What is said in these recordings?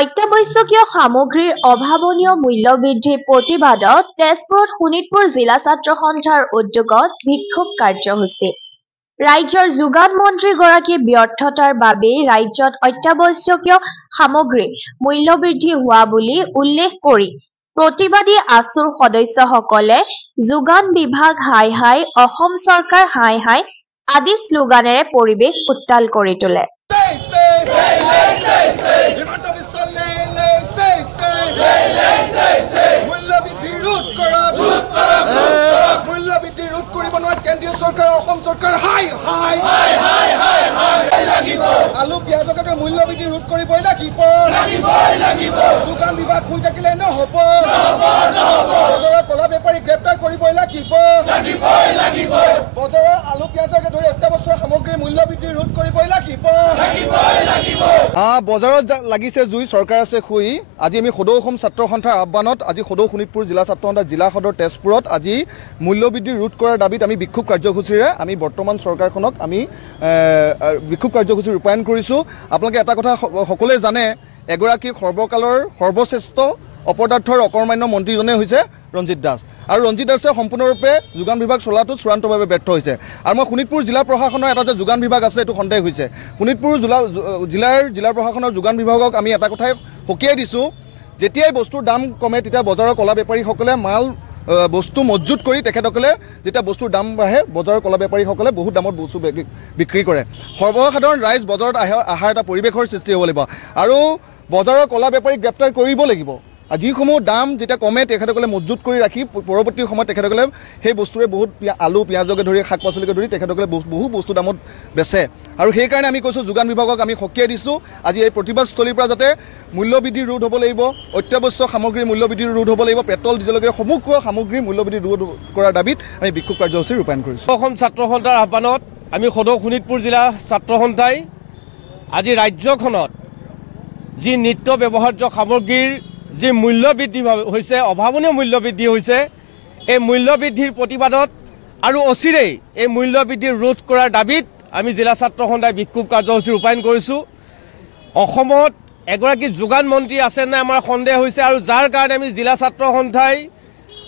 অত্যাৱশ্যকীয় সামগ্ৰীৰ অভাৱনীয় মূল্যবৃদ্ধিৰ প্ৰতিবাদত তেজপুৰত শোণিতপুৰ জিলা ছাত্ৰ সন্থাৰ উদ্যোগত বিক্ষোভ কাৰ্যসূচী। ৰাজ্যৰ যোগান মন্ত্ৰীগৰাকীৰ ব্যৰ্থতাৰ বাবেই ৰাজ্যত অত্যাৱশ্যকীয় সামগ্ৰীৰ মূল্যবৃদ্ধি হোৱা বুলি উল্লেখ কৰি প্ৰতিবাদী আছুৰ সদস্যসকলে যোগান বিভাগ হাই হাই, অসম চৰকাৰ হাই হাই আদি শ্লোগানেৰে পৰিৱেশ উত্তাল কৰি তোলে। আলু পিয়াজকে মূল্যবৃদ্ধি ৰোধ কৰিবই লাগিব। যোগান বিভাগ শুই থাকিলে নহ'ব। বজাৰৰ কলা বেপাৰী গ্ৰেপ্তাৰ কৰিবই লাগিব। বজাৰৰ আলু পিয়াজকে ধৰি অত্যাৱশ্যক সামগ্ৰীৰ মূল্যবৃদ্ধি ৰোধ কৰিবই লাগিব। বজাৰত লাগিছে জুই, চৰকাৰ আছে শুই। আজি আমি সদৌ অসম ছাত্ৰ সন্থাৰ আহ্বানত আজি সদৌ শোণিতপুৰ জিলা ছাত্ৰ সন্থা জিলা সদৰ তেজপুৰত আজি মূল্যবৃদ্ধি ৰোধ কৰাৰ দাবীত আমি বিক্ষোভ কাৰ্যসূচীৰে আমি বৰ্তমান চৰকাৰখনক আমি বিক্ষোভ কাৰ্যসূচী ৰূপায়ণ কৰিছোঁ। আপোনালোকে এটা কথা সকলোৱে জানে, এগৰাকী সৰ্বকালৰ সৰ্বশ্ৰেষ্ঠ অপদাৰ্থৰ অকৰ্মান্য মন্ত্ৰীজনে হৈছে ৰঞ্জিত দাস, আৰু ৰঞ্জিত দাসে সম্পূৰ্ণৰূপে যোগান বিভাগ চলাটো চূড়ান্তভাৱে ব্যৰ্থ হৈছে। আৰু মই শোণিতপুৰ জিলা প্ৰশাসনৰ এটা যে যোগান বিভাগ আছে এইটো সন্দেহ হৈছে। শোণিতপুৰ জিলা প্ৰশাসনৰ যোগান বিভাগক আমি এটা কথাই সকীয়াই দিছোঁ, যেতিয়াই বস্তুৰ দাম কমে তেতিয়া বজাৰৰ কলা বেপাৰীসকলে বস্তু মজুত কৰি তেখেতসকলে যেতিয়া বস্তুৰ দাম বাঢ়ে বজাৰৰ কলা বেপাৰীসকলে বহুত দামত বস্তু বিক্ৰী কৰে। সৰ্বসাধাৰণ ৰাইজ বজাৰত অহাৰ এটা পৰিৱেশৰ সৃষ্টি হ'ব লাগিব, আৰু বজাৰৰ কলা বেপাৰীক গ্ৰেপ্তাৰ কৰিব লাগিব। যিসমূহ দাম যেতিয়া কমে তেখেতসকলে মজুত কৰি ৰাখি পৰৱৰ্তী সময়ত তেখেতসকলে সেই বস্তুৰে বহুত আলু পিঁয়াজকে ধৰি শাক পাচলিকে ধৰি তেখেতসকলে বহু বস্তু দামত বেচে। আৰু সেইকাৰণে আমি কৈছোঁ যোগান বিভাগক আমি সকীয়াই দিছোঁ, আজি এই প্ৰতিবাদস্থলীৰ পৰা যাতে মূল্যবৃদ্ধি ৰোধ হ'ব লাগিব, অত্যাৱশ্যক সামগ্ৰীৰ মূল্যবৃদ্ধি ৰোধ হ'ব লাগিব, পেট্ৰল ডিজেলকে সমগ্ৰ সামগ্ৰীৰ মূল্যবৃদ্ধি ৰোধ কৰাৰ দাবীত আমি বিক্ষোভ কাৰ্যসূচী ৰূপায়ণ কৰিছোঁ। অসম ছাত্ৰ সন্থাৰ আহ্বানত আমি সদৌ শোণিতপুৰ জিলা ছাত্ৰ সন্থাই আজি ৰাজ্যখনত যি নিত্য ব্যৱহাৰ্য সামগ্ৰীৰ যি মূল্যবৃদ্ধি হৈছে, অভাৱনীয় মূল্যবৃদ্ধি হৈছে, এই মূল্যবৃদ্ধিৰ প্ৰতিবাদত আৰু অচিৰেই এই মূল্যবৃদ্ধি ৰোধ কৰাৰ দাবীত আমি জিলা ছাত্ৰ সন্থাই বিক্ষোভ কাৰ্যসূচী ৰূপায়ণ কৰিছোঁ। অসমত এগৰাকী যোগান মন্ত্ৰী আছে নে আমাৰ সন্দেহ হৈছে, আৰু যাৰ কাৰণে আমি জিলা ছাত্ৰ সন্থাই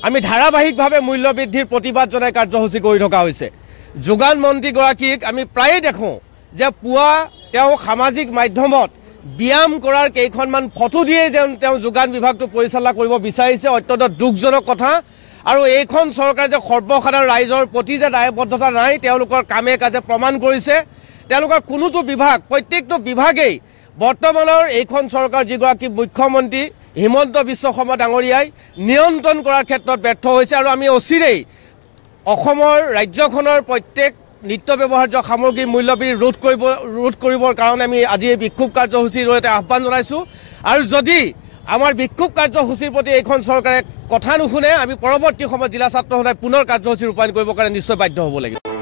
আমি ধাৰাবাহিকভাৱে মূল্যবৃদ্ধিৰ প্ৰতিবাদ জনাই কাৰ্যসূচী কৰি থকা হৈছে। যোগান মন্ত্ৰীগৰাকীক আমি প্ৰায়ে দেখোঁ যে পুৱা তেওঁ সামাজিক মাধ্যমত ব্যায়াম কৰাৰ কেইখনমান ফটো দিয়ে যেন তেওঁ যোগান বিভাগটো পৰিচালনা কৰিব বিচাৰিছে। অত্যন্ত দুখজনক কথা। আৰু এইখন চৰকাৰ যে সৰ্বসাধাৰণ ৰাইজৰ প্ৰতি যে দায়বদ্ধতা নাই তেওঁলোকৰ কামে কাজে প্ৰমাণ কৰিছে। তেওঁলোকৰ কোনোটো বিভাগ, প্ৰত্যেকটো বিভাগেই বৰ্তমানৰ এইখন চৰকাৰ যিগৰাকী মুখ্যমন্ত্ৰী হিমন্ত বিশ্ব শৰ্মা ডাঙৰীয়াই নিয়ন্ত্ৰণ কৰাৰ ক্ষেত্ৰত ব্যৰ্থ হৈছে। আৰু আমি অচিৰেই অসমৰ ৰাজ্যখনৰ প্ৰত্যেক নিত্য ব্যৱহাৰ্য সামগ্ৰীৰ মূল্যবৃদ্ধি ৰোধ কৰিবৰ কাৰণে আমি আজি এই বিক্ষোভ কাৰ্যসূচীৰ জৰিয়তে আহ্বান জনাইছোঁ। আৰু যদি আমাৰ বিক্ষোভ কাৰ্যসূচীৰ প্ৰতি এইখন চৰকাৰে কথা নুশুনে আমি পৰৱৰ্তী সময়ত জিলা ছাত্ৰ সন্থাই পুনৰ কাৰ্যসূচী ৰূপায়ণ কৰিবৰ কাৰণে নিশ্চয় বাধ্য হ'ব লাগিব।